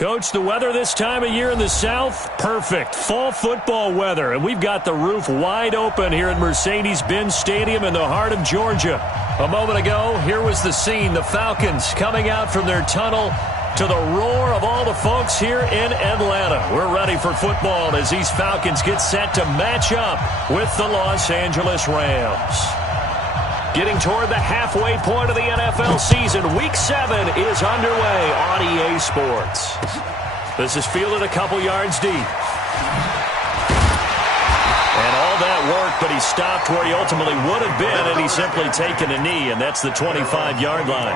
Coach, the weather this time of year in the South, perfect. Fall football weather, and we've got the roof wide open here at Mercedes-Benz Stadium in the heart of Georgia. A moment ago, here was the scene. The Falcons coming out from their tunnel to the roar of all the folks here in Atlanta. We're ready for football as these Falcons get set to match up with the Los Angeles Rams. Getting toward the halfway point of the NFL season, Week 7 is underway on EA Sports. This is fielded a couple yards deep. And all that work, but he stopped where he ultimately would have been, and he's simply taken a knee, and that's the 25-yard line.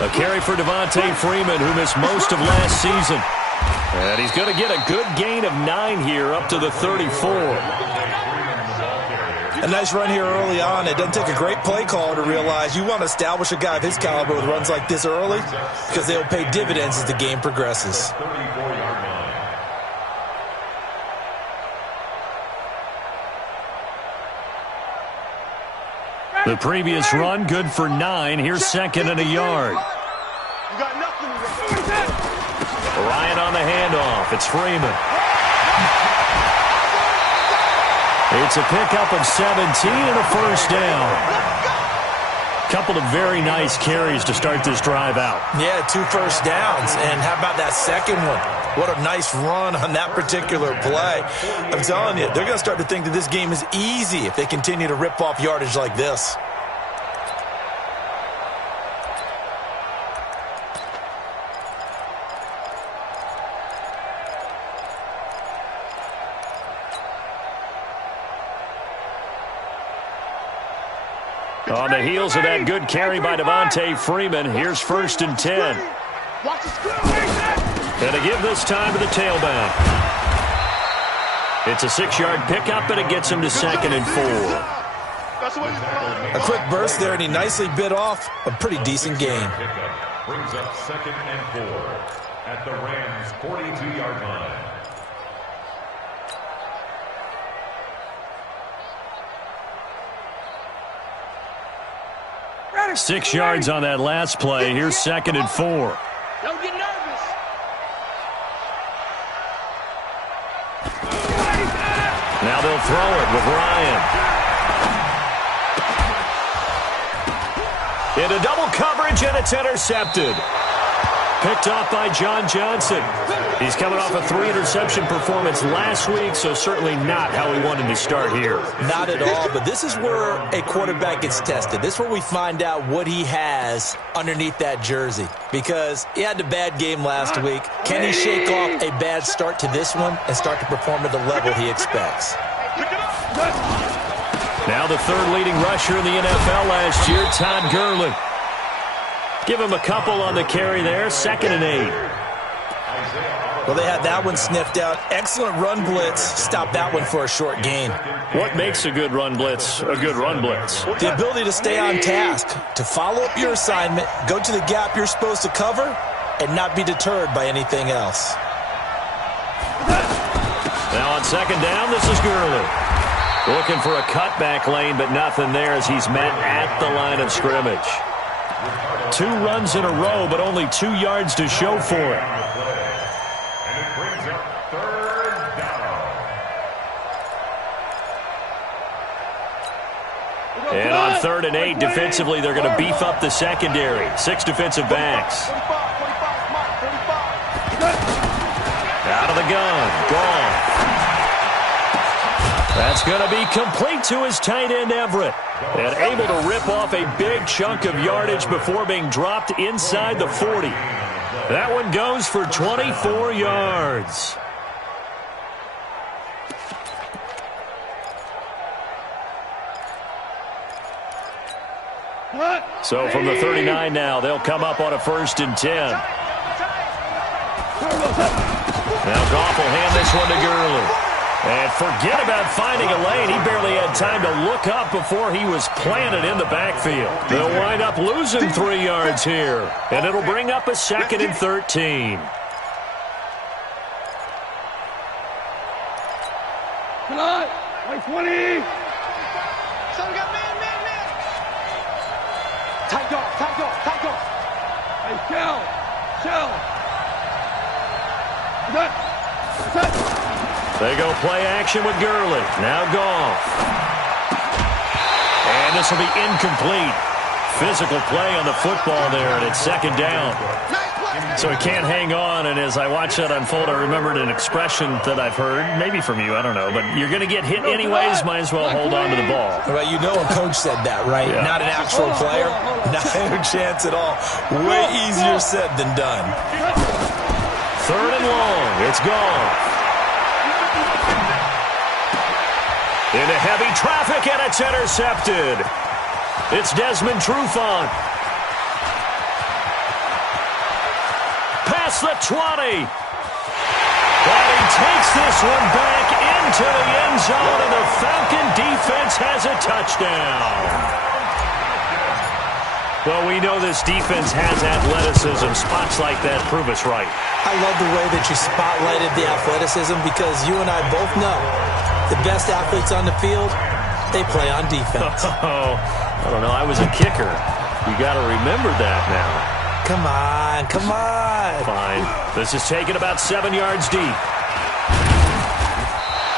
A carry for Devontae Freeman, who missed most of last season. And he's going to get a good gain of 9 here, up to the 34. A nice run here early on. It doesn't take a great play caller to realize you want to establish a guy of his caliber with runs like this early, because they'll pay dividends as the game progresses. The previous run, good for 9. Here's second and a yard. Ryan on the handoff. It's Freeman. It's a pickup of 17 and a first down. Couple of very nice carries to start this drive out. Yeah, 2 first downs. And how about that second one? What a nice run on that particular play. I'm telling you, they're going to start to think that this game is easy if they continue to rip off yardage like this. On the heels of that good carry by Devontae Freeman, here's first and 10. And a give this time to the tailback. It's a 6-yard pickup, and it gets him to second and 4. A quick burst there, and he nicely bit off a pretty decent gain. Brings up second and 4 at the Rams' 42-yard line. 6 yards on that last play. Here's second and 4. Don't get nervous. Now they'll throw it with Ryan. Into double coverage, and it's intercepted. Picked off by John Johnson. He's coming off a 3-interception performance last week, so certainly not how he wanted to start here. Not at all, but this is where a quarterback gets tested. This is where we find out what he has underneath that jersey, because he had a bad game last week. Can he shake off a bad start to this one and start to perform at the level he expects? Now the third leading rusher in the NFL last year, Todd Gurley. Give him a couple on the carry there, second and 8. Well, they had that one sniffed out. Excellent run blitz. Stop that one for a short gain. What makes a good run blitz a good run blitz? The ability to stay on task, to follow up your assignment, go to the gap you're supposed to cover, and not be deterred by anything else. Now on second down, this is Gurley. Looking for a cutback lane, but nothing there as he's met at the line of scrimmage. 2 runs in a row, but only 2 yards to show for it. And it brings up third down. And on third and 8, defensively, they're going to beef up the secondary. 6 defensive backs. Out of the gun. Gone. That's going to be complete to his tight end, Everett. And able to rip off a big chunk of yardage before being dropped inside the 40. That one goes for 24 yards. So from the 39 now, they'll come up on a first and 10. Now Goff will hand this one to Gurley. And forget about finding a lane. He barely had time to look up before he was planted in the backfield. They'll wind up losing 3 yards here. And it'll bring up a 2nd and 13. Come on. 20. Son got man. Tight dog. Hey, shell. Set. They go play action with Gurley. Now Goff. And this will be incomplete. Physical play on the football there, and it's 2nd down. So he can't hang on, and as I watch that unfold, I remembered an expression that I've heard, maybe from you, I don't know, but you're going to get hit anyways, might as well hold on to the ball. Well, you know a coach said that, right? Yeah. Not an actual player. Not a chance at all. Way easier said than done. 3rd and long. It's gone. Into heavy traffic, and it's intercepted. It's Desmond Trufant. Past the 20. And he takes this one back into the end zone, and the Falcon defense has a touchdown. Well, we know this defense has athleticism. Spots like that prove us right. I love the way that you spotlighted the athleticism because you and I both know the best athletes on the field, they play on defense. Oh, I don't know. I was a kicker. You got to remember that now. Come on. Fine. This is taken about 7 yards deep.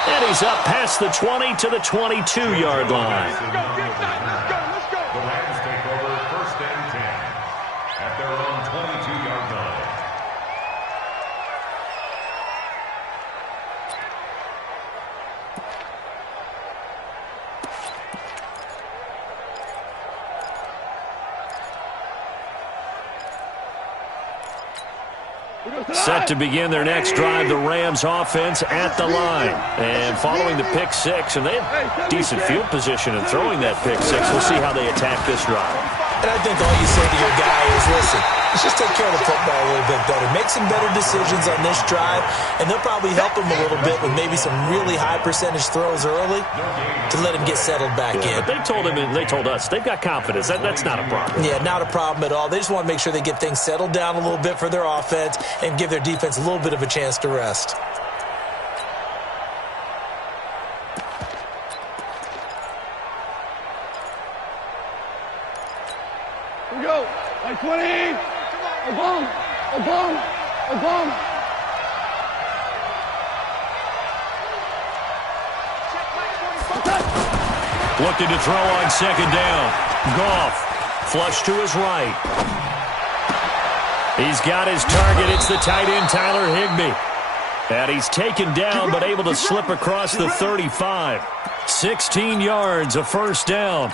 And he's up past the 20 to the 22-yard line. Let's go. The Rams take over 1st and 10 at their own 22-yard line. Set to begin their next drive, the Rams offense at the line. And following the pick 6, and they have decent field position in throwing that pick 6. We'll see how they attack this drive. And I think all you say to your guy is, listen, let's just take care of the football a little bit better. Make some better decisions on this drive, and they'll probably help him a little bit with maybe some really high percentage throws early to let him get settled back in. But they told him, and they told us, they've got confidence. That's not a problem. Yeah, not a problem at all. They just want to make sure they get things settled down a little bit for their offense and give their defense a little bit of a chance to rest. Here we go. 20. Obama. Looking to throw on 2nd down. Goff, flush to his right. He's got his target. It's the tight end, Tyler Higbee. And he's taken down, but able to slip across the 35. 16 yards, a 1st down.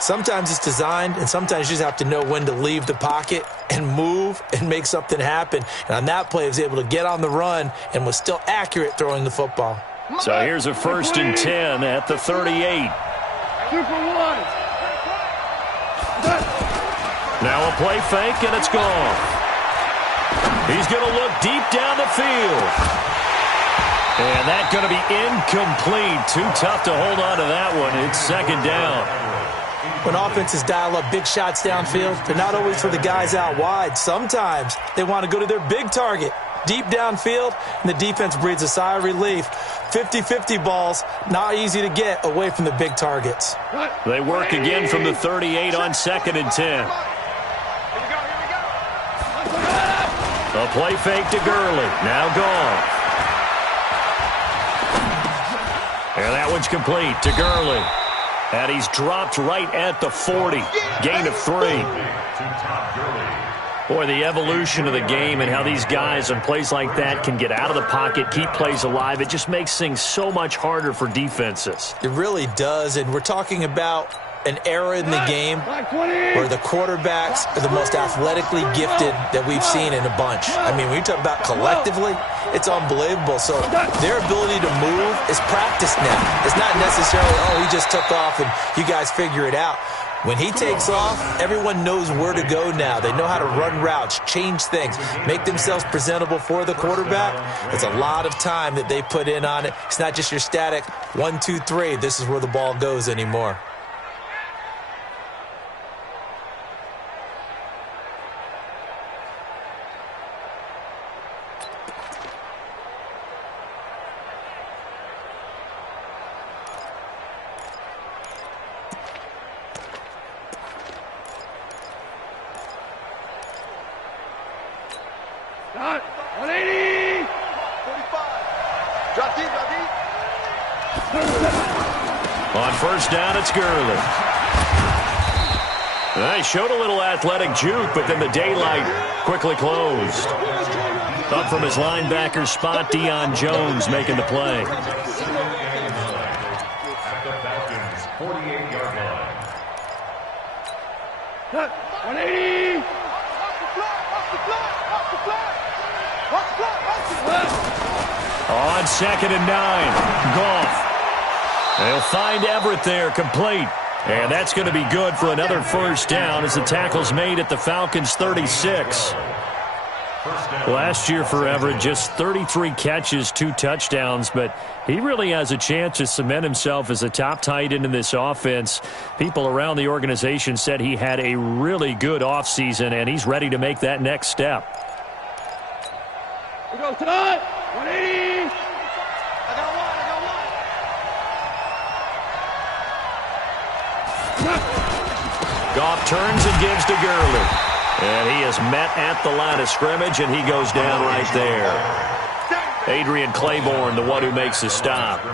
Sometimes it's designed, and sometimes you just have to know when to leave the pocket and move and make something happen. And on that play, he was able to get on the run and was still accurate throwing the football. So here's a 1st and 10 at the 38. 2 for 1. Now a play fake, and it's gone. He's going to look deep down the field. And that's going to be incomplete. Too tough to hold on to that one. It's 2nd down. When offenses dial up big shots downfield, they're not always for the guys out wide. Sometimes they want to go to their big target, deep downfield, and the defense breathes a sigh of relief. 50-50 balls, not easy to get away from the big targets. They work again from the 38 on 2nd and 10. A play fake to Gurley. Now gone. And that one's complete to Gurley. And he's dropped right at the 40. Gain of 3. Boy, the evolution of the game and how these guys on plays like that can get out of the pocket, keep plays alive, it just makes things so much harder for defenses. It really does, and we're talking about an era in the game where the quarterbacks are the most athletically gifted that we've seen in a bunch. I mean, when you talk about collectively, it's unbelievable. So their ability to move is practiced now. It's not necessarily, oh, he just took off and you guys figure it out. When he takes off, everyone knows where to go now. They know how to run routes, change things, make themselves presentable for the quarterback. It's a lot of time that they put in on it. It's not just your static 1, 2, 3. This is where the ball goes anymore. Start. 180. 45. Drop deep, drop deep. On first down, it's Gurley. He showed a little athletic juke, but then the daylight quickly closed. Up from his linebacker spot, Deion Jones making the play. At the Falcons' 48-yard line. Start. 180. On 2nd and 9, Goff. They'll find Everett there, complete. And that's going to be good for another first down as the tackle's made at the Falcons' 36. Last year for Everett, just 33 catches, 2 touchdowns, but he really has a chance to cement himself as a top tight end in this offense. People around the organization said he had a really good offseason, and he's ready to make that next step. We go tonight. 180. I got one. Goff turns and gives to Gurley. And he is met at the line of scrimmage, and he goes down right there. Adrian Claiborne, the one who makes the stop.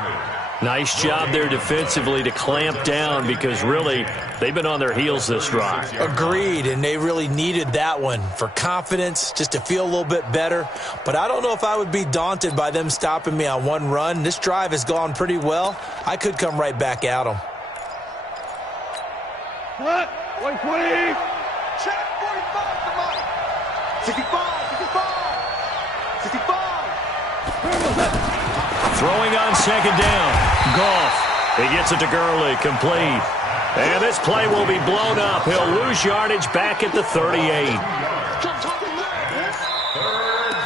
Nice job there defensively to clamp down because, really, they've been on their heels this drive. Agreed, and they really needed that one for confidence, just to feel a little bit better. But I don't know if I would be daunted by them stopping me on one run. This drive has gone pretty well. I could come right back at them. Cut. 120. Check 45 to Mike. 65, 65, 65. Throwing on 2nd down. Goff. He gets it to Gurley, complete. And this play will be blown up. He'll lose yardage back at the 38.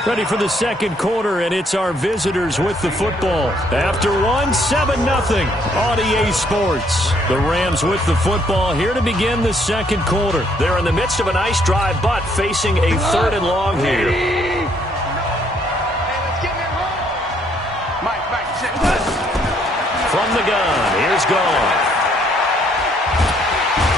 Ready for the second quarter, and it's our visitors with the football. After 7-0 on EA Sports. The Rams with the football here to begin the second quarter. They're in the midst of a nice drive, but facing a 3rd and long here. From the gun, here's Goff.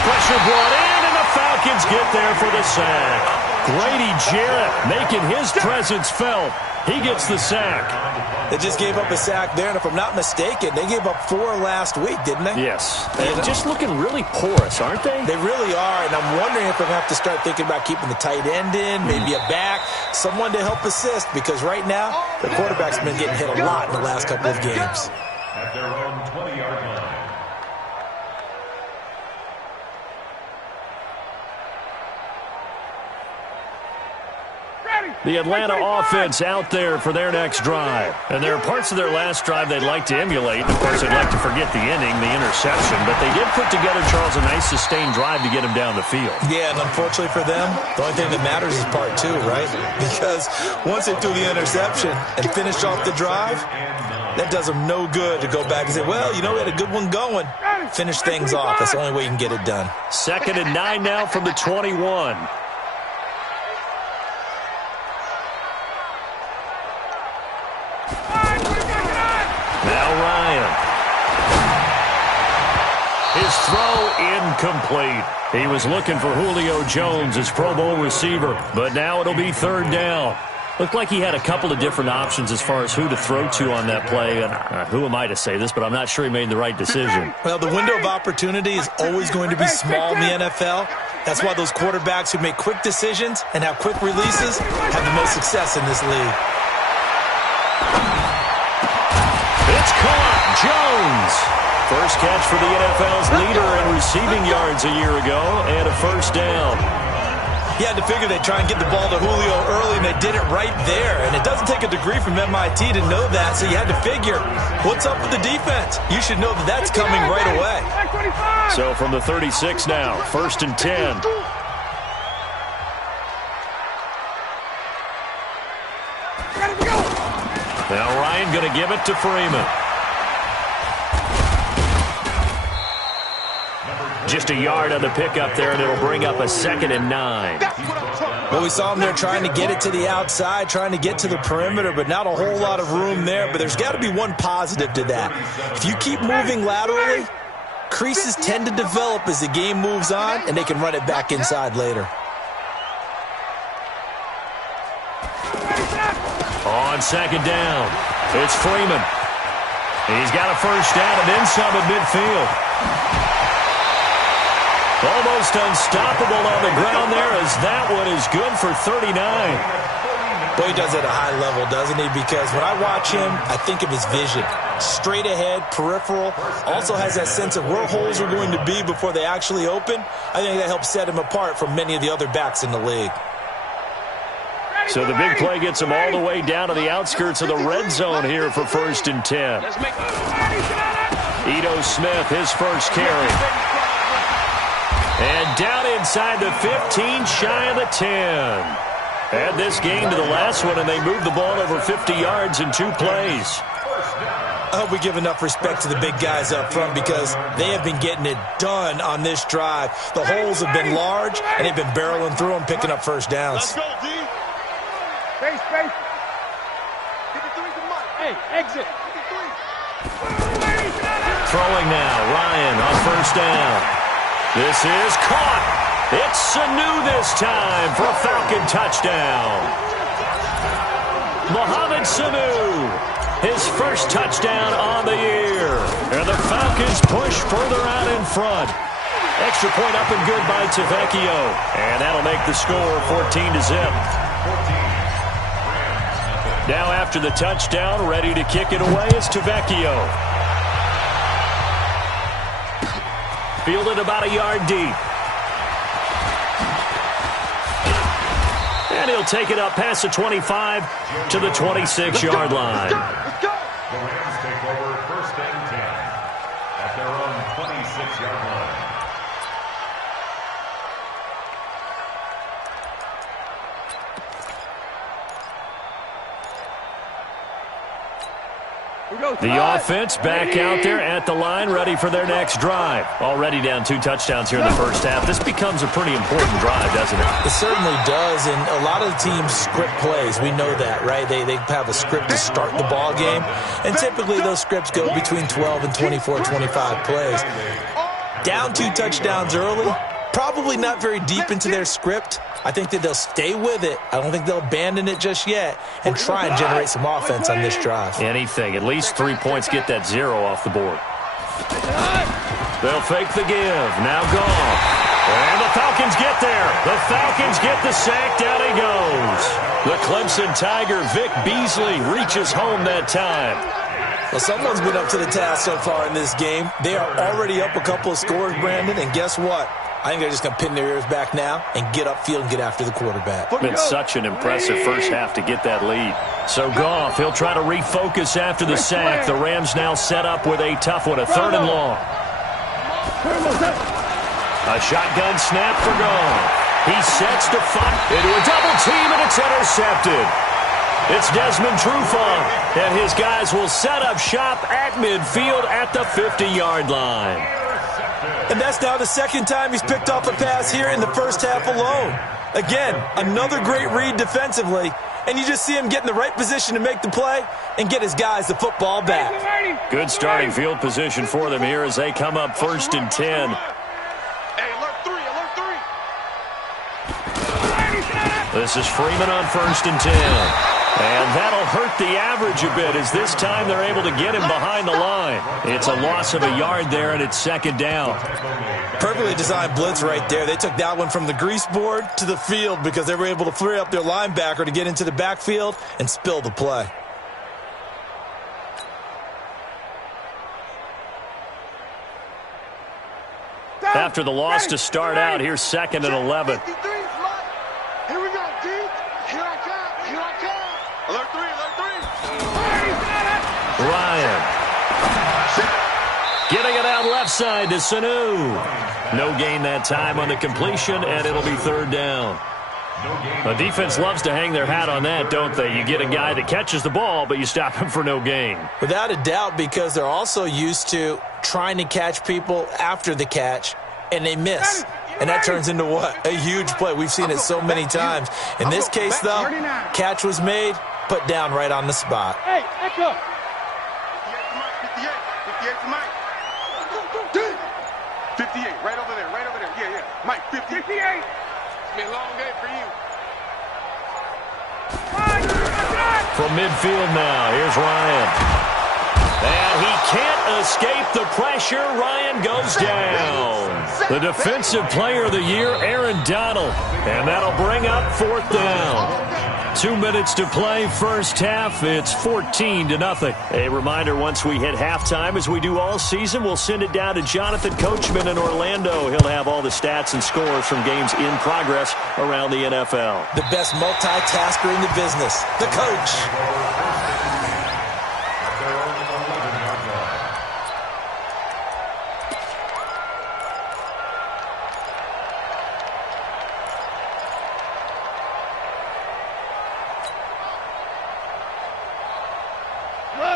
Pressure brought in, and the Falcons get there for the sack. Grady Jarrett making his presence felt. He gets the sack. They just gave up a sack there, and if I'm not mistaken, they gave up 4 last week, didn't they? Yes. And just looking really porous, aren't they? They really are, and I'm wondering if I'm going to have to start thinking about keeping the tight end in, maybe a back, someone to help assist, because right now, the quarterback's been getting hit a lot in the last couple of games. At their own 20-yard line. The Atlanta offense out there for their next drive. And there are parts of their last drive they'd like to emulate. Of course, they'd like to forget the inning, the interception. But they did put together, Charles, a nice sustained drive to get him down the field. Yeah, and unfortunately for them, the only thing that matters is part 2, right? Because once they threw the interception and finished off the drive, that does them no good to go back and say, well, you know, we had a good one going. Finish things off. That's the only way you can get it done. 2nd and 9 now from the 21. Now Ryan. His throw incomplete. He was looking for Julio Jones, his Pro Bowl receiver, but now it'll be 3rd down. Looked like he had a couple of different options as far as who to throw to on that play. And who am I to say this, but I'm not sure he made the right decision. Well, the window of opportunity is always going to be small in the NFL. That's why those quarterbacks who make quick decisions and have quick releases have the most success in this league. It's caught. Jones. First catch for the NFL's leader in receiving yards a year ago, and a first down. You had to figure they'd try and get the ball to Julio early, and they did it right there. And it doesn't take a degree from MIT to know that, so you had to figure, what's up with the defense? You should know that that's coming right away. So from the 36 now, 1st and 10. Now Ryan going to give it to Freeman. Just a yard on the pickup there, and it'll bring up a 2nd and 9. Well, we saw him there trying to get it to the outside, trying to get to the perimeter, but not a whole lot of room there. But there's got to be one positive to that. If you keep moving laterally, creases tend to develop as the game moves on, and they can run it back inside later. On 2nd down, it's Freeman. He's got a 1st down and then some at midfield. Almost unstoppable on the ground there as that one is good for 39. Boy, he does it at a high level, doesn't he? Because when I watch him, I think of his vision. Straight ahead, peripheral. Also has that sense of where holes are going to be before they actually open. I think that helps set him apart from many of the other backs in the league. So the big play gets him all the way down to the outskirts of the red zone here for 1st and 10. Ito Smith, his first carry. And down inside the 15, shy of the 10. Add this game to the last one, and they moved the ball over 50 yards in 2 plays. I hope we give enough respect to the big guys up front because they have been getting it done on this drive. The holes have been large, and they've been barreling through them, picking up 1st downs. Let's go, D. Space. 53 to Mike. Hey, exit. 53. Throwing now, Ryan on 1st down. This is caught. It's Sanu this time for a Falcon touchdown. Mohamed Sanu, his first touchdown on the year. And the Falcons push further out in front. Extra point up and good by Tavecchio. And that'll make the score 14-0. Now after the touchdown, ready to kick it away is Tavecchio. Fielded about a yard deep. And he'll take it up past the 25 to the 26-yard line. The Rams take over 1st and 10 at their own 26-yard line. The offense back out there at the line, ready for their next drive. Already down 2 touchdowns here in the 1st half. This becomes a pretty important drive, doesn't it? It certainly does, and a lot of the teams script plays. We know that, right? They have a script to start the ball game, and typically those scripts go between 12 and 24, 25 plays. Down 2 touchdowns early, probably not very deep into their script. I think that they'll stay with it. I don't think they'll abandon it just yet and try and generate some offense on this drive. Anything. At least 3 points get that 0 off the board. They'll fake the give. Now gone. And the Falcons get there. The Falcons get the sack. Down he goes. The Clemson Tiger, Vic Beasley, reaches home that time. Well, someone's been up to the task so far in this game. They are already up a couple of scores, Brandon, and guess what? I think they're just going to pin their ears back now and get upfield and get after the quarterback. Been such an impressive first half to get that lead. So Goff, he'll try to refocus after the sack. The Rams now set up with a tough one, a 3rd and long. A shotgun snap for Goff. He sets to fight into a double team, and it's intercepted. It's Desmond Trufant, and his guys will set up shop at midfield at the 50-yard line. And that's now the 2nd time he's picked off a pass here in the 1st half alone. Again, another great read defensively, and you just see him get in the right position to make the play and get his guys the football back. Good starting field position for them here as they come up 1st and 10. Hey, alert 3, alert 3. This is Freeman on 1st and 10. And that'll hurt the average a bit as this time they're able to get him behind the line. It's a loss of a yard there, and it's 2nd down. Perfectly designed blitz right there. They took that one from the grease board to the field because they were able to free up their linebacker to get into the backfield and spill the play. After the loss to start out, here's 2nd and 11. Here we go, D. Here I come. Here I come. Alert 3, alert 3. Ryan. Getting it out left left side to Sanu. No gain that time on the completion, and it'll be third down. The defense loves to hang their hat on that, don't they? You get a guy that catches the ball, but you stop him for no gain. Without a doubt, because they're also used to trying to catch people after the catch, and they miss. And that turns into what? A huge play. We've seen it so many times. In this case, though, catch was made, put down right on the spot. Hey, echo. 58 to Mike. 58, right over there, right over there. Yeah, yeah. Mike, 58. It's been a long day for you. From midfield now, here's Ryan. And he can't escape the pressure. Ryan goes down. The defensive player of the year, Aaron Donald. And that'll bring up fourth down. 2 minutes to play, first half. It's 14-0. A reminder, once we hit halftime, as we do all season, we'll send it down to Jonathan Coachman in Orlando. He'll have all the stats and scores from games in progress around the NFL. The best multitasker in the business, the coach.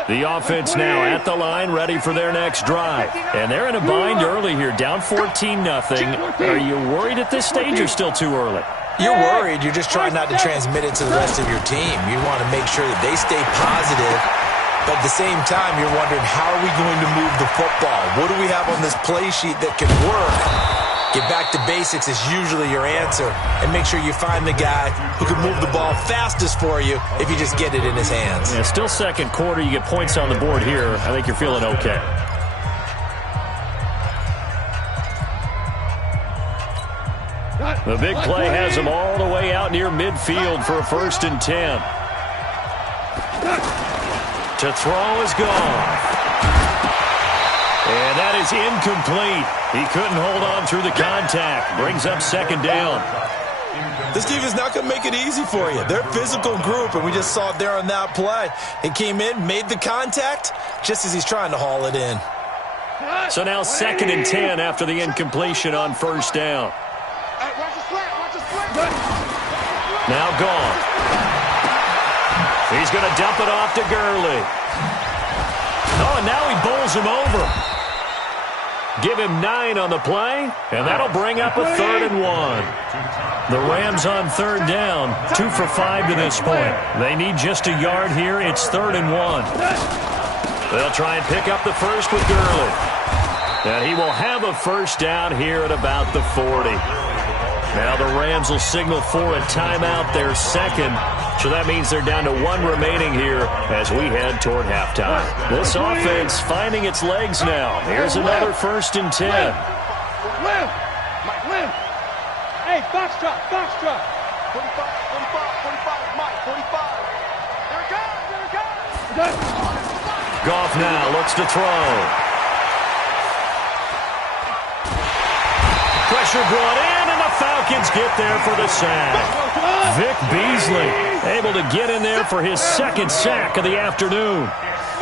The offense now at the line, ready for their next drive. And they're in a bind early here, down 14-0. Are you worried at this stage or still too early? You're worried. You're just trying not to transmit it to the rest of your team. You want to make sure that they stay positive. But at the same time, you're wondering, how are we going to move the football? What do we have on this play sheet that can work? Get back to basics is usually your answer. And make sure you find the guy who can move the ball fastest for you if you just get it in his hands. Yeah, still second quarter. You get points on the board here. I think you're feeling okay. The big play has them all the way out near midfield for a 1st and 10. To throw is gone. And that is incomplete. He couldn't hold on through the contact. Brings up second down. This defense is not going to make it easy for you. They're a physical group, and we just saw it there on that play. It came in, made the contact, just as he's trying to haul it in. So now 2nd and 10 after the incompletion on 1st down. Now gone. He's going to dump it off to Gurley. Oh, and now he bowls him over. Give him 9 on the play, and that'll bring up a 3rd and 1. The Rams on 3rd down, 2 for 5 to this point. They need just a yard here. It's 3rd and 1. They'll try and pick up the first with Gurley. And he will have a 1st down here at about the 40. Now the Rams will signal for a timeout, their second. So that means they're down to 1 remaining here as we head toward halftime. This offense finding its legs now. Here's another 1st and 10. Hey, box drop. 45, 45, Mike, 45. There it goes. Goff now looks to throw. Pressure brought in, and the Falcons get there for the sack. Vic Beasley able to get in there for his 2nd sack of the afternoon.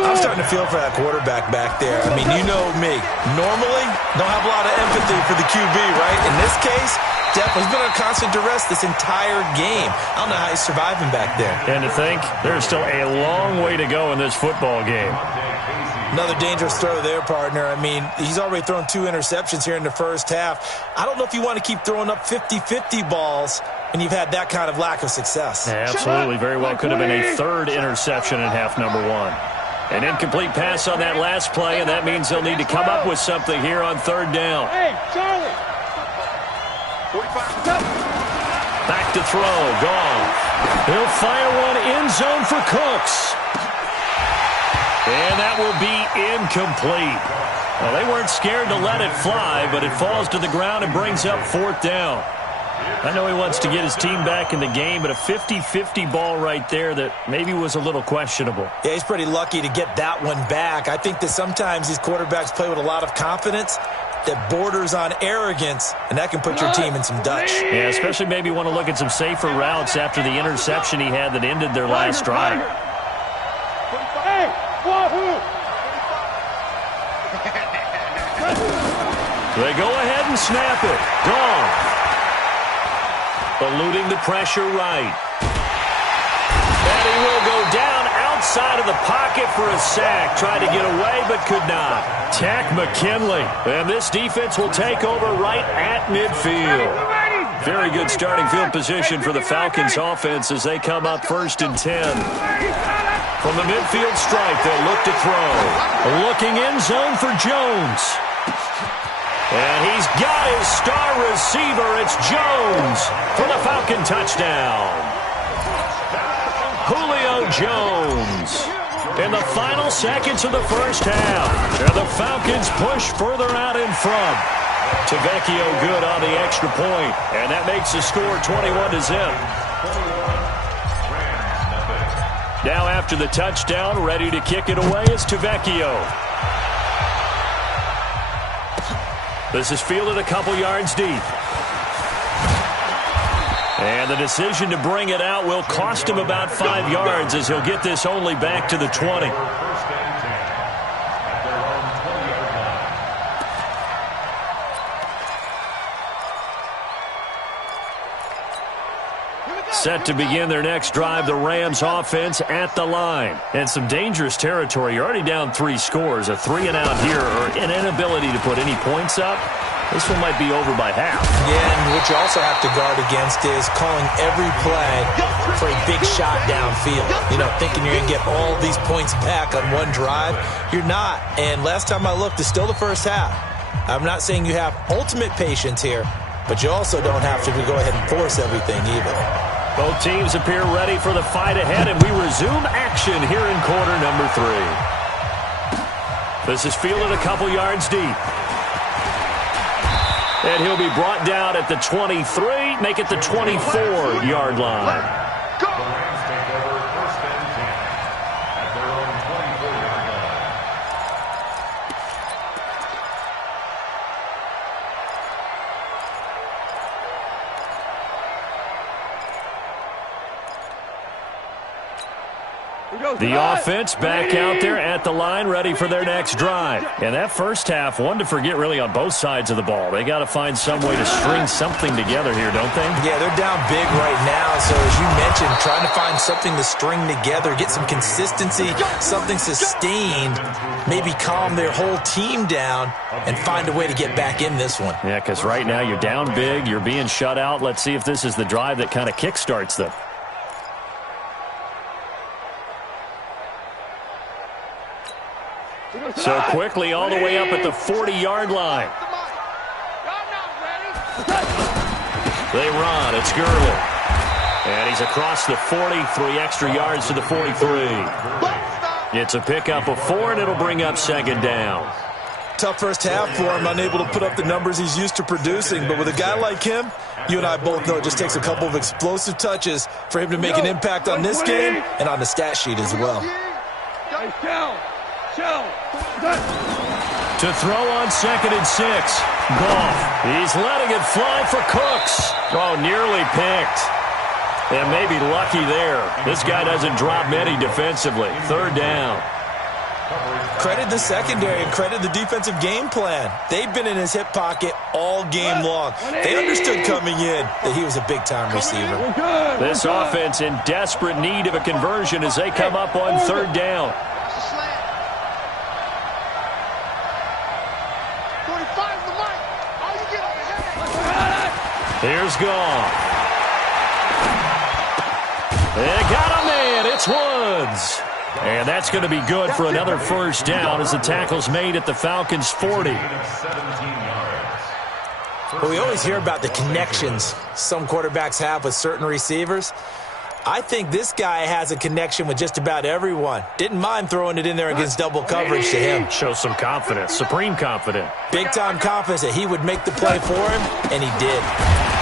I'm starting to feel for that quarterback back there. I mean, you know me. Normally, don't have a lot of empathy for the QB, right? In this case, definitely he's been on constant duress this entire game. I don't know how he's surviving back there. And to think, there's still a long way to go in this football game. Another dangerous throw there, partner. I mean, he's already thrown 2 interceptions here in the first half. I don't know if you want to keep throwing up 50-50 balls when you've had that kind of lack of success. Yeah, absolutely. Very well could have been a 3rd interception in half number 1. An incomplete pass on that last play, and that means they'll need to come up with something here on 3rd down. Hey, Charlie. 45. Back to throw. Gone. He'll fire one end zone for Cooks. And that will be incomplete. Well, they weren't scared to let it fly, but it falls to the ground and brings up 4th down. I know he wants to get his team back in the game, but a 50-50 ball right there that maybe was a little questionable. Yeah, he's pretty lucky to get that one back. I think that sometimes these quarterbacks play with a lot of confidence that borders on arrogance, and that can put your team in some Dutch. Yeah, especially maybe want to look at some safer routes after the interception he had that ended their last drive. Hey, Wahoo! They go ahead and snap it. Gone. Eluding the pressure right. And he will go down outside of the pocket for a sack. Tried to get away, but could not. Tack McKinley. And this defense will take over right at midfield. Very good starting field position for the Falcons offense as they come up 1st and 10. From the midfield stripe, they'll look to throw. Looking in zone for Jones. And he's got his star receiver. It's Jones for the Falcon touchdown. Julio Jones in the final seconds of the first half. And the Falcons push further out in front. Tavecchio good on the extra point, and that makes the score 21-0. Now after the touchdown, ready to kick it away is Tavecchio. This is fielded a couple yards deep. And the decision to bring it out will cost him about 5 yards as he'll get this only back to the 20. Set to begin their next drive, the Rams offense at the line. And some dangerous territory. You're already down 3 scores. A 3-and-out here or an inability to put any points up. This one might be over by half. Yeah, and what you also have to guard against is calling every play for a big shot downfield. You know, thinking you're going to get all these points back on one drive. You're not. And last time I looked, it's still the first half. I'm not saying you have ultimate patience here, but you also don't have to go ahead and force everything either. Both teams appear ready for the fight ahead, and we resume action here in quarter number 3. This is fielded a couple yards deep. And he'll be brought down at the 23, make it the 24-yard line. The Rams take over 1st and 10 at their own 24-yard line. The offense back out there at the line, ready for their next drive. And that first half, one to forget really on both sides of the ball. They got to find some way to string something together here, don't they? Yeah, they're down big right now. So as you mentioned, trying to find something to string together, get some consistency, something sustained, maybe calm their whole team down and find a way to get back in this one. Yeah, because right now you're down big, you're being shut out. Let's see if this is the drive that kind of kickstarts them. So quickly all the way up at the 40-yard line. They run. It's Gurley. And he's across the 40, 3 extra yards to the 43. It's a pickup of 4, and it'll bring up 2nd down. Tough first half for him, unable to put up the numbers he's used to producing. But with a guy like him, you and I both know it just takes a couple of explosive touches for him to make an impact on this game and on the stat sheet as well. To throw on 2nd and 6. Goff. He's letting it fly for Cooks. Oh, nearly picked. And maybe lucky there. This guy doesn't drop many defensively. 3rd down. Credit the secondary and credit the defensive game plan. They've been in his hip pocket all game long. They understood coming in that he was a big-time receiver. This offense in desperate need of a conversion as they come up on 3rd down. Here's Goff. They got a man. It's Woods. And that's going to be good for another 1st down as the tackle's made at the Falcons' 40. Well, we always hear about the connections some quarterbacks have with certain receivers. I think this guy has a connection with just about everyone. Didn't mind throwing it in there against double coverage to him. Shows some confidence, supreme confidence. Big-time confidence that he would make the play for him, and he did.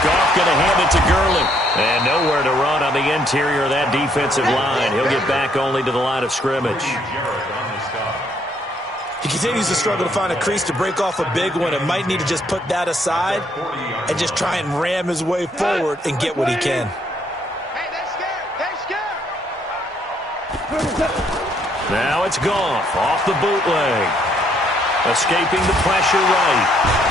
Goff going to hand it to Gurley. And nowhere to run on the interior of that defensive line. He'll get back only to the line of scrimmage. He continues to struggle to find a crease to break off a big one and might need to just put that aside and just try and ram his way forward and get what he can. Now it's Goff off the bootleg. Escaping the pressure right.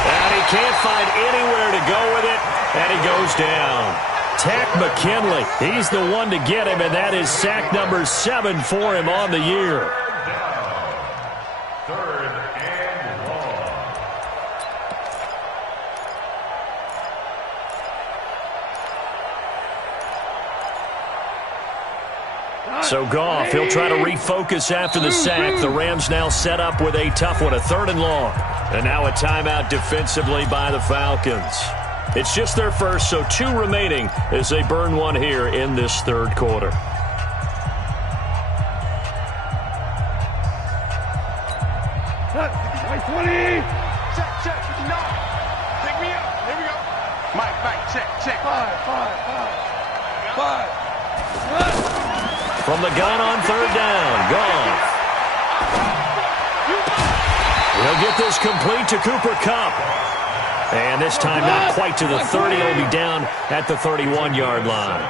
And he can't find anywhere to go with it. And he goes down. Tack McKinley, he's the one to get him, and that is sack number 7 for him on the year. Third and long. So Goff, he'll try to refocus after the sack. The Rams now set up with a tough one, a 3rd and long. And now a timeout defensively by the Falcons. It's just their first, so 2 remaining as they burn one here in this 3rd quarter. Check, 20. Check, 59. Pick me up. Here we go. Mike, check. 5. From the gun on 3rd down, Goff. He'll get this complete to Cooper Kupp. And this time not quite to the 30. He'll be down at the 31-yard line.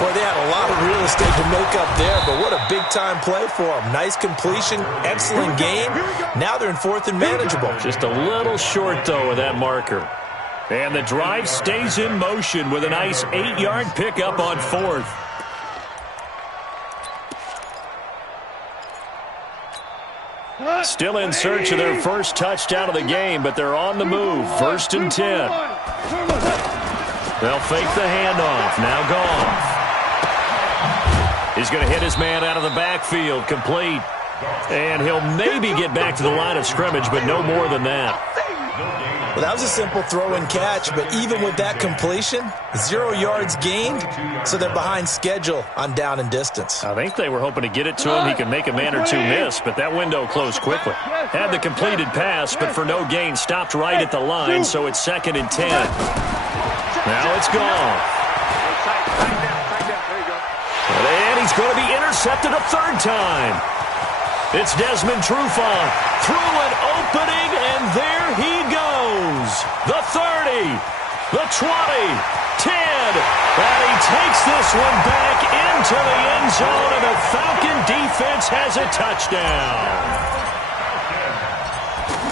Boy, they had a lot of real estate to make up there, but what a big-time play for them. Nice completion, excellent game. Now they're in 4th and manageable. Just a little short, though, of that marker. And the drive stays in motion with a nice 8-yard pickup on 4th. Still in search of their first touchdown of the game, but they're on the move. 1st and 10. They'll fake the handoff. Now Goff. He's going to hit his man out of the backfield. Complete. And he'll maybe get back to the line of scrimmage, but no more than that. Well, that was a simple throw and catch, but even with that completion, 0 yards gained, so they're behind schedule on down and distance. I think they were hoping to get it to him. He could make a man or 2 miss, but that window closed quickly. Had the completed pass, but for no gain, stopped right at the line, so it's 2nd and 10. Now it's Goff. And he's going to be intercepted a 3rd time. It's Desmond Trufant through an opening, and there he goes. The 30, the 20, 10, and he takes this one back into the end zone, and the Falcon defense has a touchdown.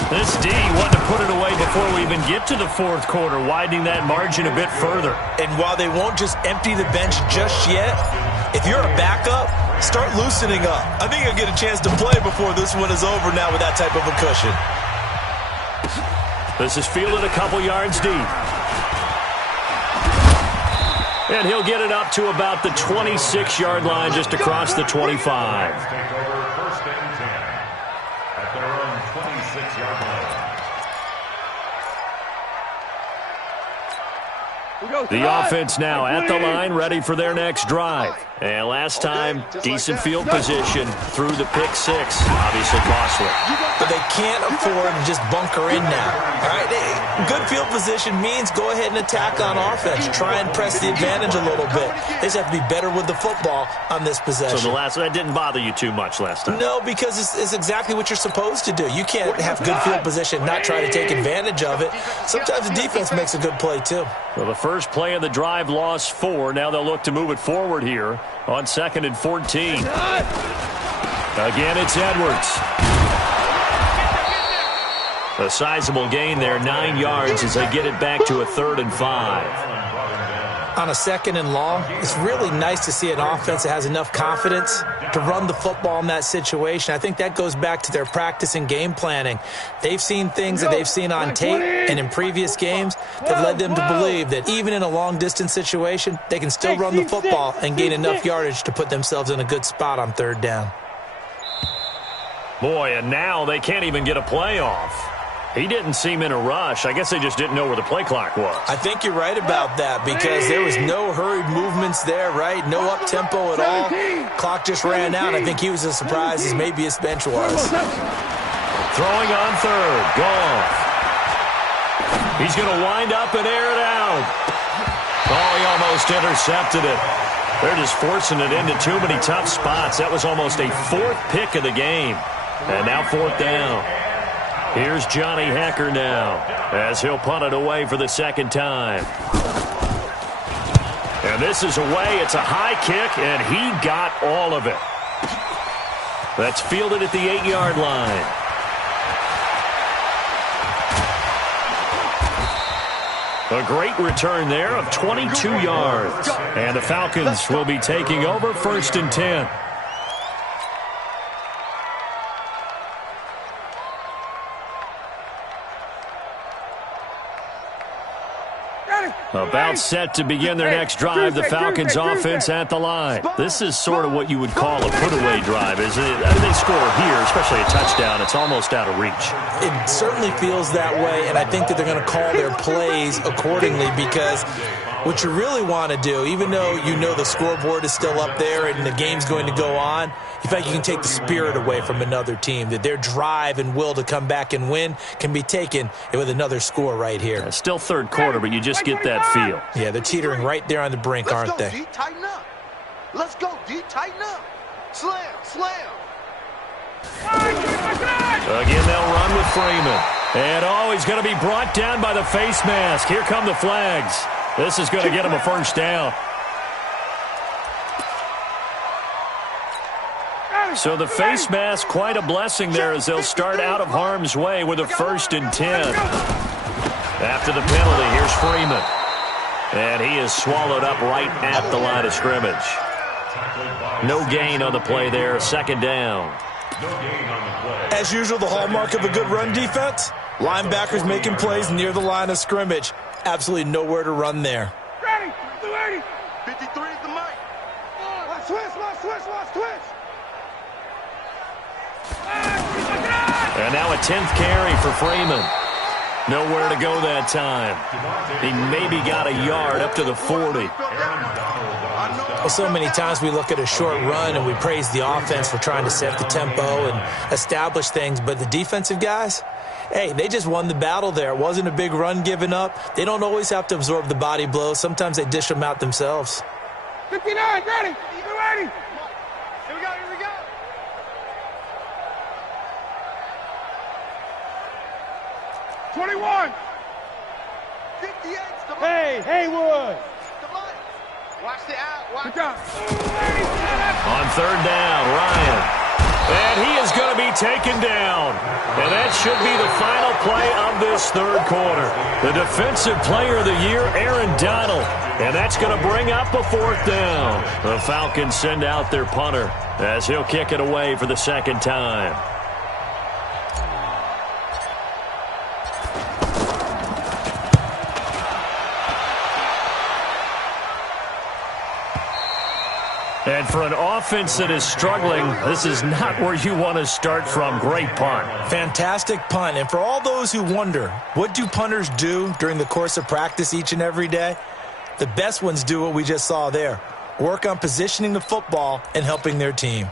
This D wanted to put it away before we even get to the 4th quarter, widening that margin a bit further. And while they won't just empty the bench just yet, if you're a backup, start loosening up. I think you'll get a chance to play before this one is over now with that type of a cushion. This is fielded a couple yards deep. And he'll get it up to about the 26-yard line, just across the 25. Take over 1st and 10 at their own 26-yard line. The offense now at the line, ready for their next drive. And last time, decent field position through the pick 6. Obviously costly. But they can't afford to just bunker in now. All right, good field position means go ahead and attack on offense. Try and press the advantage a little bit. They just have to be better with the football on this possession. So that didn't bother you too much last time? No, because it's exactly what you're supposed to do. You can't have good field position, not try to take advantage of it. Sometimes the defense makes a good play too. Well, the first play of the drive lost 4. Now they'll look to move it forward here on 2nd and 14. Again, it's Edwards. A sizable gain there, 9 yards as they get it back to a 3rd and 5. On a 2nd and long, it's really nice to see an offense that has enough confidence to run the football in that situation. I think that goes back to their practice and game planning. They've seen things that they've seen on tape and in previous games that led them to believe that even in a long-distance situation, they can still run the football and gain enough yardage to put themselves in a good spot on 3rd down. Boy, and now they can't even get a play off. He didn't seem in a rush. I guess they just didn't know where the play clock was. I think you're right about that because there was no hurried movements there, right? No up-tempo at all. Clock just ran out. I think he was as surprised as maybe his bench was. Throwing on 3rd. Goff. He's going to wind up and air it out. Oh, he almost intercepted it. They're just forcing it into too many tough spots. That was almost a 4th pick of the game. And now 4th down. Here's Johnny Hecker now as he'll punt it away for the 2nd time. And this is away. It's a high kick, and he got all of it. That's fielded at the 8-yard line. A great return there of 22 yards. And the Falcons will be taking over 1st and 10. About set to begin their next drive, the Falcons offense at the line. This is sort of what you would call a put-away drive, isn't it? I mean, they score here, especially a touchdown. It's almost out of reach. It certainly feels that way, and I think that they're going to call their plays accordingly because what you really want to do, even though you know the scoreboard is still up there and the game's going to go on, you feel like you can take the spirit away from another team, that their drive and will to come back and win can be taken with another score right here. Yeah, still third quarter, but you just get that feel. Yeah, they're teetering right there on the brink, aren't they? Let's go, D. Tighten up. Let's go, D. Tighten up. Slam, slam. Again, they'll run with Freeman. And, he's going to be brought down by the face mask. Here come the flags. This is going to get him a first down. So the face mask, quite a blessing there as they'll start out of harm's way with a 1st and 10. After the penalty, here's Freeman. And he is swallowed up right at the line of scrimmage. No gain on the play there, 2nd down. As usual, the hallmark of a good run defense, linebackers making plays near the line of scrimmage. Absolutely nowhere to run there. Ready, 53 is the mic. Switch. And now a 10th carry for Freeman. Nowhere to go that time. He maybe got a yard up to the 40. Well, so many times we look at a short run and we praise the offense for trying to set the tempo and establish things, but the defensive guys, hey, they just won the battle there. It wasn't a big run given up. They don't always have to absorb the body blows. Sometimes they dish them out themselves. 59, ready. You ready? Here we go. 21. 58's the mic. Hey, Haywood. The mic. Watch the out. Good job. On 3rd down, Ryan. And he is going to be taken down. And that should be the final play of this 3rd quarter. The defensive player of the year, Aaron Donald. And that's going to bring up a 4th down. The Falcons send out their punter as he'll kick it away for the 2nd time. And for an offense that is struggling, this is not where you want to start from. Great punt. Fantastic punt. And for all those who wonder, what do punters do during the course of practice each and every day? The best ones do what we just saw there. Work on positioning the football and helping their team.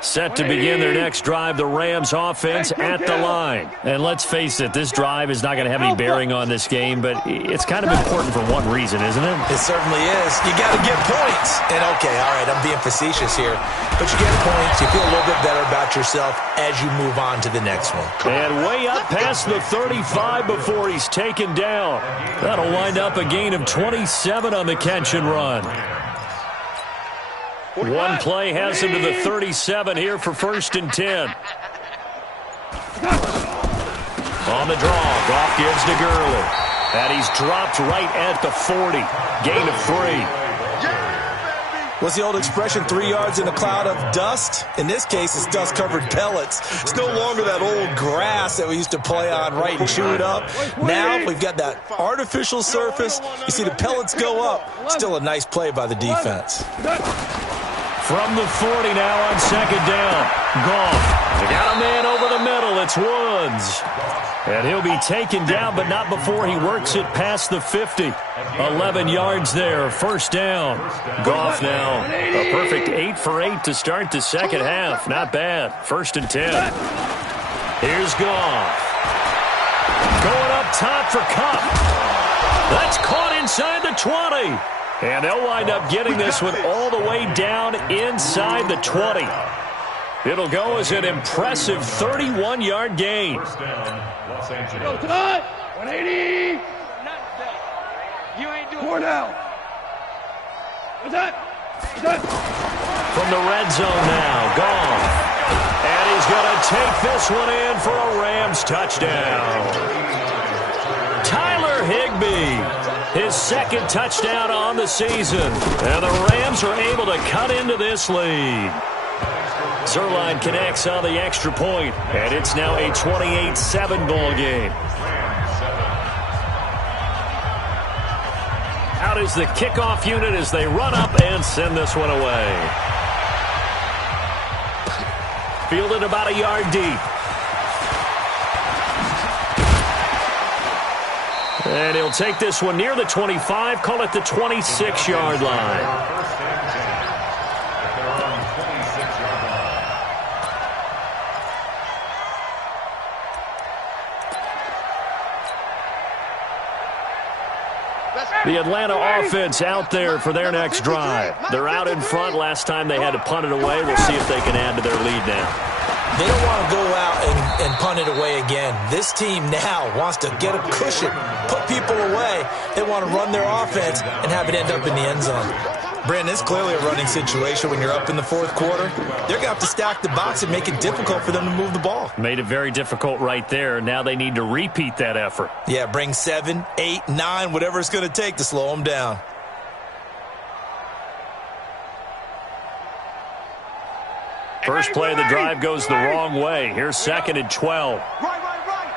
Set to begin their next drive, the Rams offense at the line. And let's face it, this drive is not going to have any bearing on this game, but it's kind of important for one reason, isn't it? It certainly is. You got to get points. And okay, all right, I'm being facetious here, but you get points, you feel a little bit better about yourself as you move on to the next one. And way up past the 35 before he's taken down. That'll wind up a gain of 27 on the catch and run. One play has him to the 37 here for 1st and 10. On the draw, Goff gives to Gurley. And he's dropped right at the 40. Gain of 3. What's the old expression, 3 yards in a cloud of dust? In this case, it's dust-covered pellets. It's no longer that old grass that we used to play on, right, and chew it up. Now we've got that artificial surface. You see the pellets go up. Still a nice play by the defense. From the 40 now on 2nd down. Goff. They got a man over the middle. It's Woods. And he'll be taken down, but not before he works it past the 50. 11 yards there. 1st down. Goff now a perfect 8 for 8 to start the second half. Not bad. 1st and 10. Here's Goff. Going up top for Kupp. That's caught inside the 20. And they'll wind up getting this one all the way down inside the 20. It'll go as an impressive 31-yard gain. Go tonight. 180. You ain't doing 4 down. What's that? From the red zone now, Goff. And he's going to take this one in for a Rams touchdown. Tyler Higbee, his second touchdown on the season. And the Rams are able to cut into this lead. Zerline connects on the extra point, and it's now a 28-7 ball game. Out is the kickoff unit as they run up and send this one away. Fielded about a yard deep. And he'll take this one near the 25, call it the 26-yard line. The Atlanta offense out there for their next drive. They're out in front. Last time they had to punt it away. We'll see if they can add to their lead now. They don't want to go out and punt it away again. This team now wants to get a cushion, put people away. They want to run their offense and have it end up in the end zone. Brandon, it's clearly a running situation when you're up in the fourth quarter. They're going to have to stack the box and make it difficult for them to move the ball. Made it very difficult right there. Now they need to repeat that effort. Yeah, bring 7, 8, 9, whatever it's going to take to slow them down. First play of the drive goes the wrong way. Here's 2nd and 12. Right.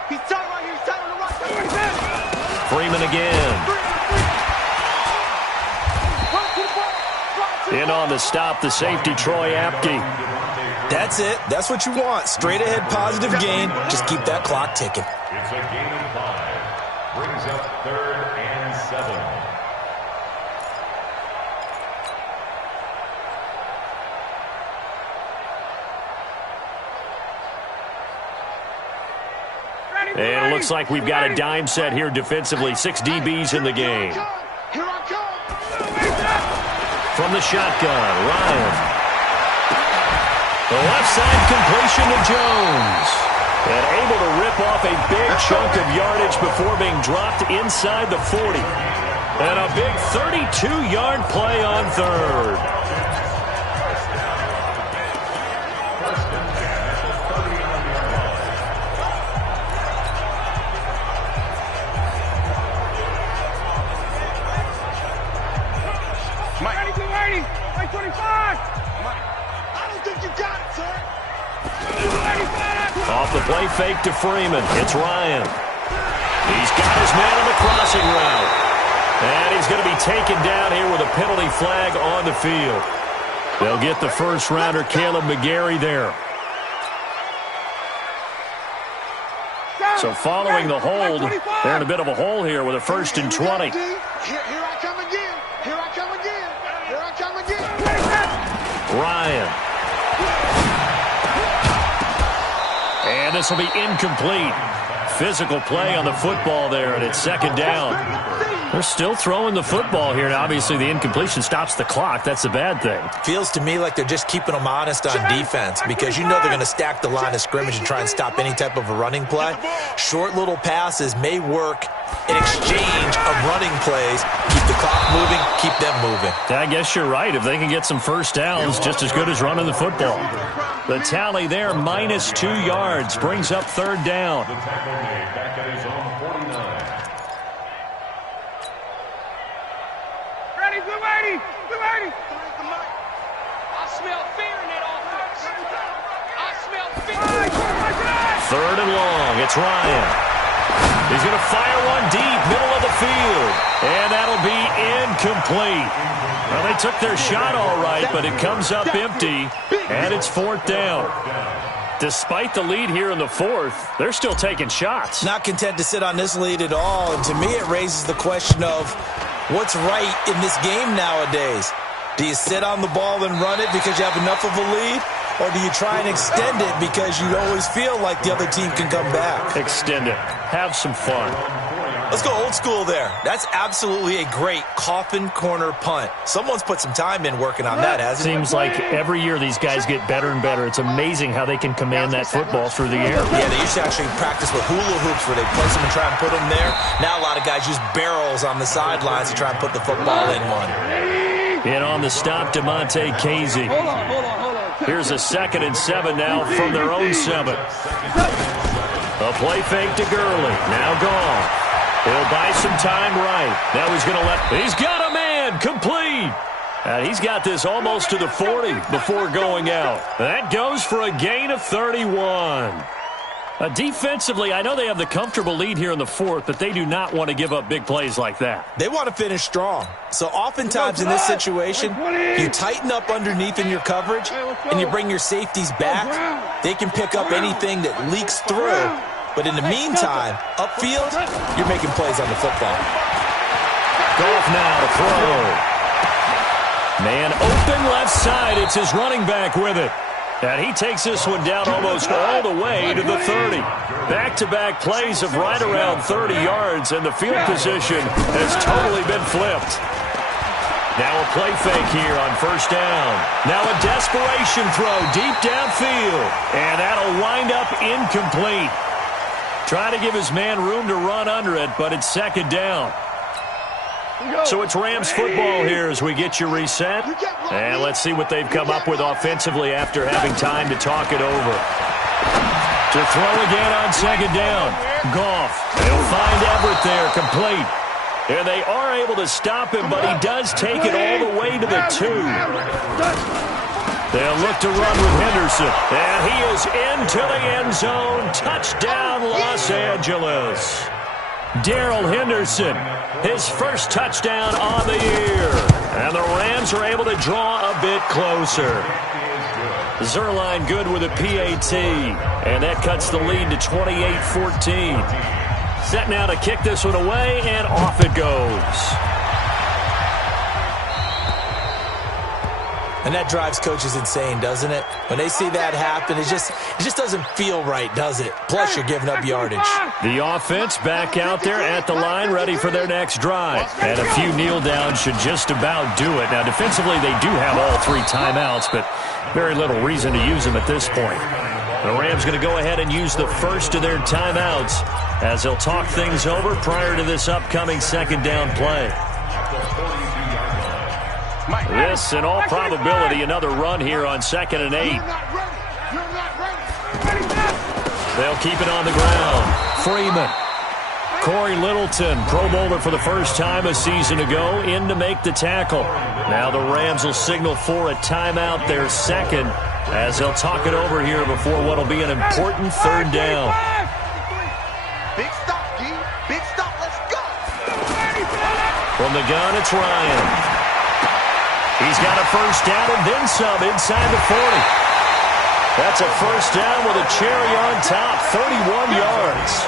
He's tight right here. He's tight on the right. Freeman again. In on the stop, the safety, Troy Apke. That's it. That's what you want. Straight ahead, positive gain. Just keep that clock ticking. It's a gain of 5. Brings up 3rd and 7. And it looks like we've got a dime set here defensively. 6 DBs in the game. Here I come. From the shotgun, Ryan. The left side completion to Jones. And able to rip off a big chunk of yardage before being dropped inside the 40. And a big 32-yard play on 3rd. Mike 25! I don't think you got it, sir. Off the play fake to Freeman. It's Ryan. He's got his man on the crossing route. And he's going to be taken down here with a penalty flag on the field. They'll get the first rounder, Caleb McGarry, there. So following the hold, they're in a bit of a hole here with a 1st and 20. Here I come again. Here I come again. Here I come again. Ryan. And this will be incomplete. Physical play on the football there, and it's 2nd down. They're still throwing the football here, and obviously the incompletion stops the clock. That's a bad thing. Feels to me like they're just keeping them honest on defense because you know they're going to stack the line of scrimmage and try and stop any type of a running play. Short little passes may work in exchange of running plays. Keep the clock moving, keep them moving. I guess you're right. If they can get some first downs, just as good as running the football. The tally there, -2 yards, brings up 3rd down. The tackle made back at his own 49. Ready, blue 80! Blue 80! I smell fear in that offense. I smell fear. 3rd and long. It's Ryan. He's going to fire one deep, middle of the field. And that'll be incomplete. Well, they took their shot all right, but it comes up empty, and it's 4th down. Despite the lead here in the 4th, they're still taking shots. Not content to sit on this lead at all, and to me it raises the question of what's right in this game nowadays. Do you sit on the ball and run it because you have enough of a lead? Or do you try and extend it because you always feel like the other team can come back? Extend it. Have some fun. Let's go old school there. That's absolutely a great coffin corner punt. Someone's put some time in working on that, hasn't it? Seems like every year these guys get better and better. It's amazing how they can command that football through the air. Yeah, they used to actually practice with hula hoops where they place them and try and put them there. Now a lot of guys use barrels on the sidelines to try and put the football in one. And on the stop, DeMonte Casey. Hold on. Here's a 2nd and 7 now from their own 7. A play fake to Gurley. Now gone. He'll buy some time right. Now he's got a man. Complete. And he's got this almost to the 40 before going out. That goes for a gain of 31. Defensively, I know they have the comfortable lead here in the 4th, but they do not want to give up big plays like that. They want to finish strong. So oftentimes in this situation, you tighten up underneath in your coverage, and you bring your safeties back. They can pick up anything that leaks through. But in the meantime, upfield, you're making plays on the football. Goff now to throw. Man open left side. It's his running back with it. And he takes this one down almost all the way to the 30. Back-to-back plays of right around 30 yards, and the field position has totally been flipped. Now a play fake here on 1st down. Now a desperation throw deep downfield. And that'll wind up incomplete. Trying to give his man room to run under it, but it's 2nd down. So it's Rams football here as we get you reset. And let's see what they've come up with offensively after having time to talk it over. To throw again on 2nd down. Goff. He'll find Everett there, complete. And they are able to stop him, but he does take it all the way to the 2. They'll look to run with Henderson. And he is into the end zone. Touchdown, Los Angeles. Darrell Henderson, his first touchdown on the year. And the Rams are able to draw a bit closer. Zerline good with a PAT. And that cuts the lead to 28-14. Set now to kick this one away, and off it goes. And that drives coaches insane, doesn't it? When they see that happen, it just doesn't feel right, does it? Plus, you're giving up yardage. The offense back out there at the line, ready for their next drive. And a few kneel downs should just about do it. Now, defensively, they do have all 3 timeouts, but very little reason to use them at this point. The Rams going to go ahead and use the first of their timeouts as they'll talk things over prior to this upcoming 2nd down play. This, in all probability, another run here on 2nd and 8. They'll keep it on the ground. Freeman. Corey Littleton, Pro Bowler for the first time a season ago, in to make the tackle. Now the Rams will signal for a timeout, their 2nd, as they'll talk it over here before what will be an important 3rd down. Big stop, D. Big stop. Let's go. From the gun, it's Ryan. He's got a first down and then some inside the 40. That's a first down with a cherry on top, 31 yards.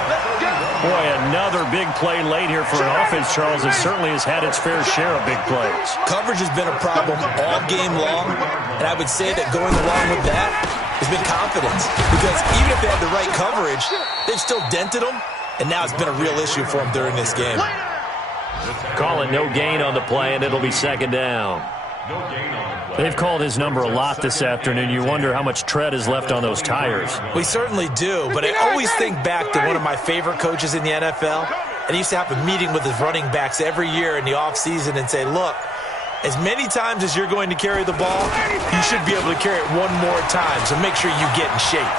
Boy, another big play late here for an offense, Charles, that certainly has had its fair share of big plays. Coverage has been a problem all game long, and I would say that going along with that has been confidence. Because even if they had the right coverage, they've still dented them, and now it's been a real issue for them during this game. Call it no gain on the play, and it'll be 2nd down. They've called his number a lot this afternoon. You wonder how much tread is left on those tires. We certainly do, but I always think back to one of my favorite coaches in the NFL, and he used to have a meeting with his running backs every year in the offseason and say, look, as many times as you're going to carry the ball, you should be able to carry it one more time, so make sure you get in shape.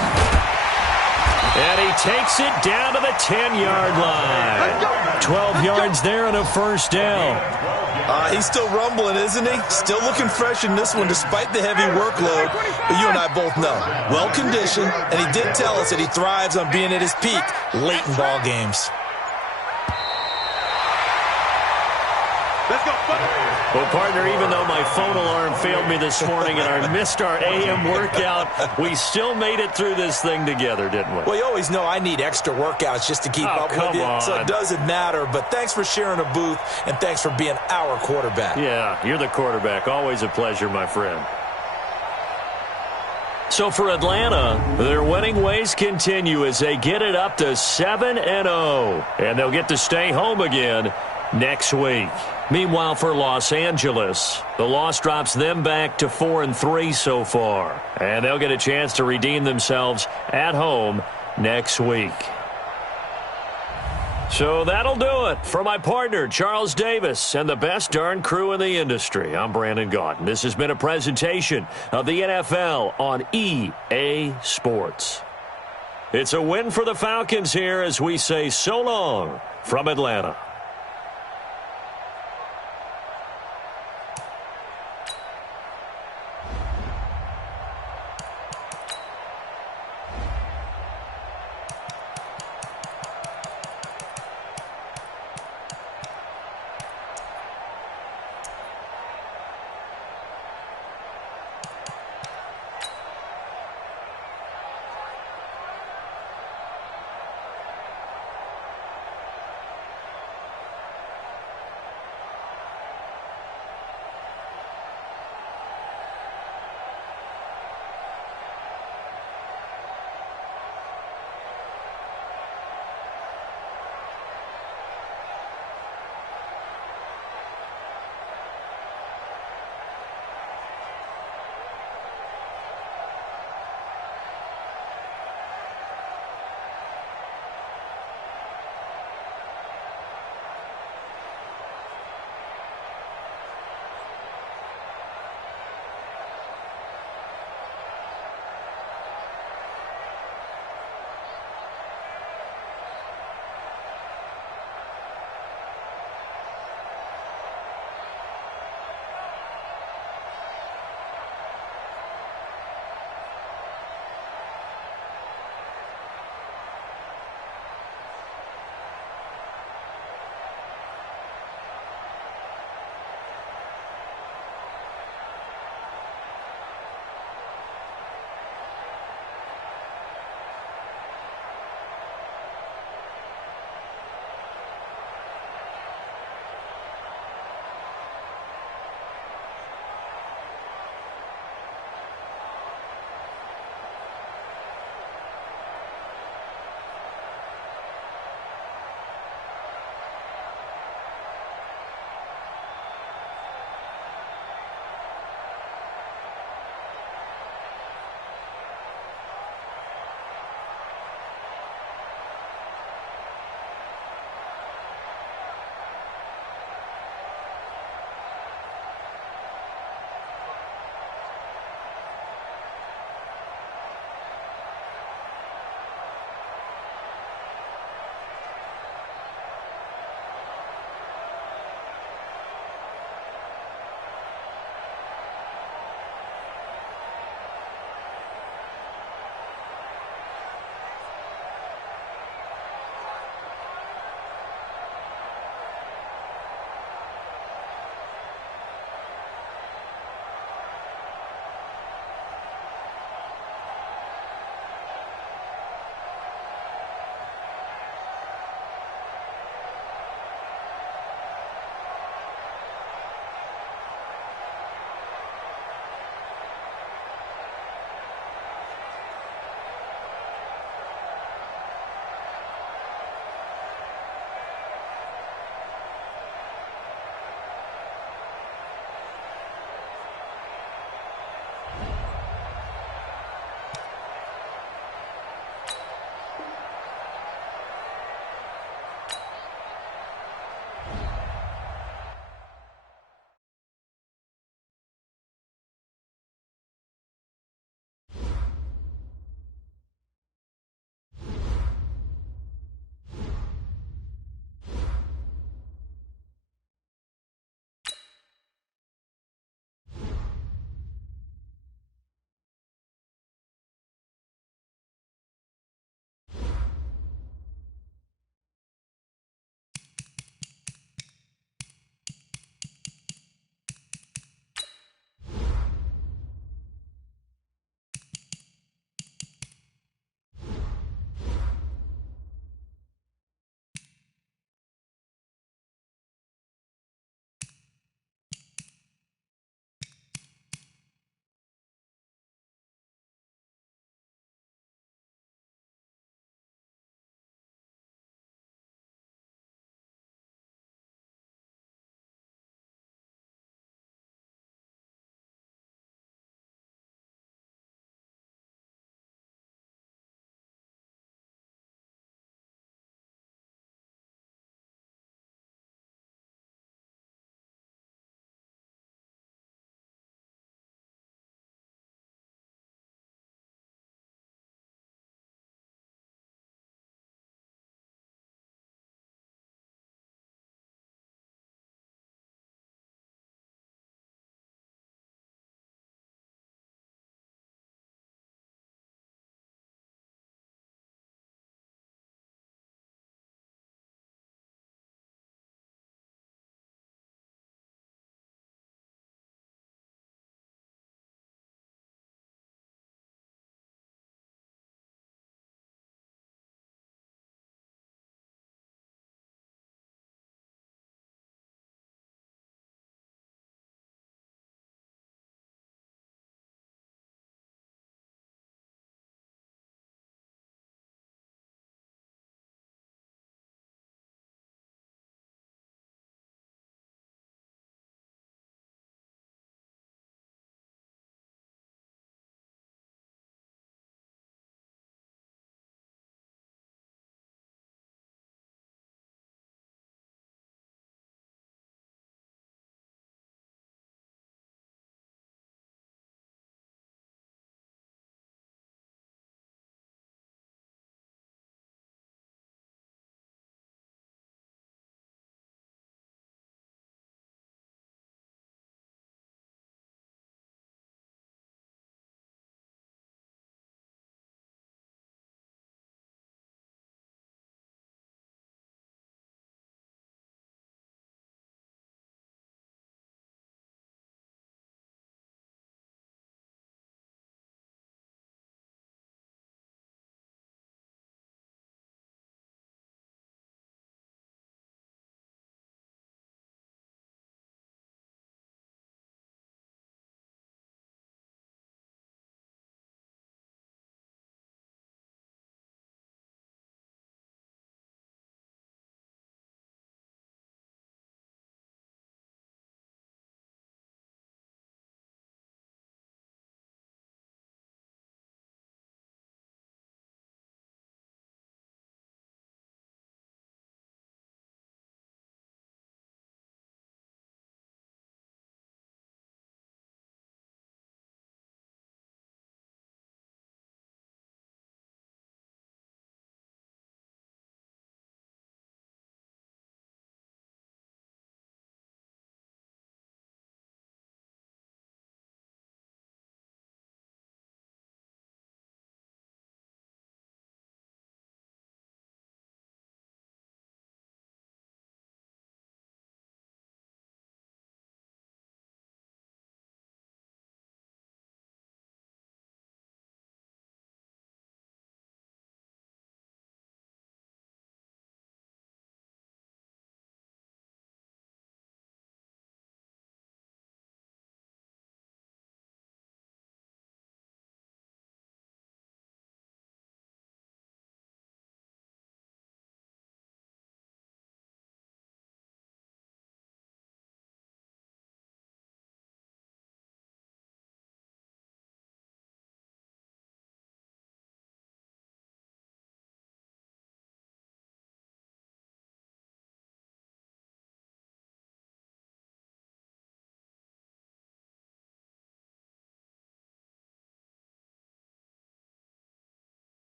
And he takes it down to the 10-yard line. 12 yards there and a first down. He's still rumbling, isn't he? Still looking fresh in this one despite the heavy workload. But you and I both know, well-conditioned, and he did tell us that he thrives on being at his peak late in ball games. Let's go. Well, partner, even though my phone alarm failed me this morning and I missed our AM workout, we still made it through this thing together, didn't we? Well, you always know I need extra workouts just to keep up with you, so it doesn't matter. But thanks for sharing a booth, and thanks for being our quarterback. Yeah, you're the quarterback. Always a pleasure, my friend. So for Atlanta, their winning ways continue as they get it up to 7-0. And they'll get to stay home again next week. Meanwhile, for Los Angeles, the loss drops them back to 4-3 so far. And they'll get a chance to redeem themselves at home next week. So that'll do it. For my partner, Charles Davis, and the best darn crew in the industry, I'm Brandon Gaudin. This has been a presentation of the NFL on EA Sports. It's a win for the Falcons here as we say so long from Atlanta.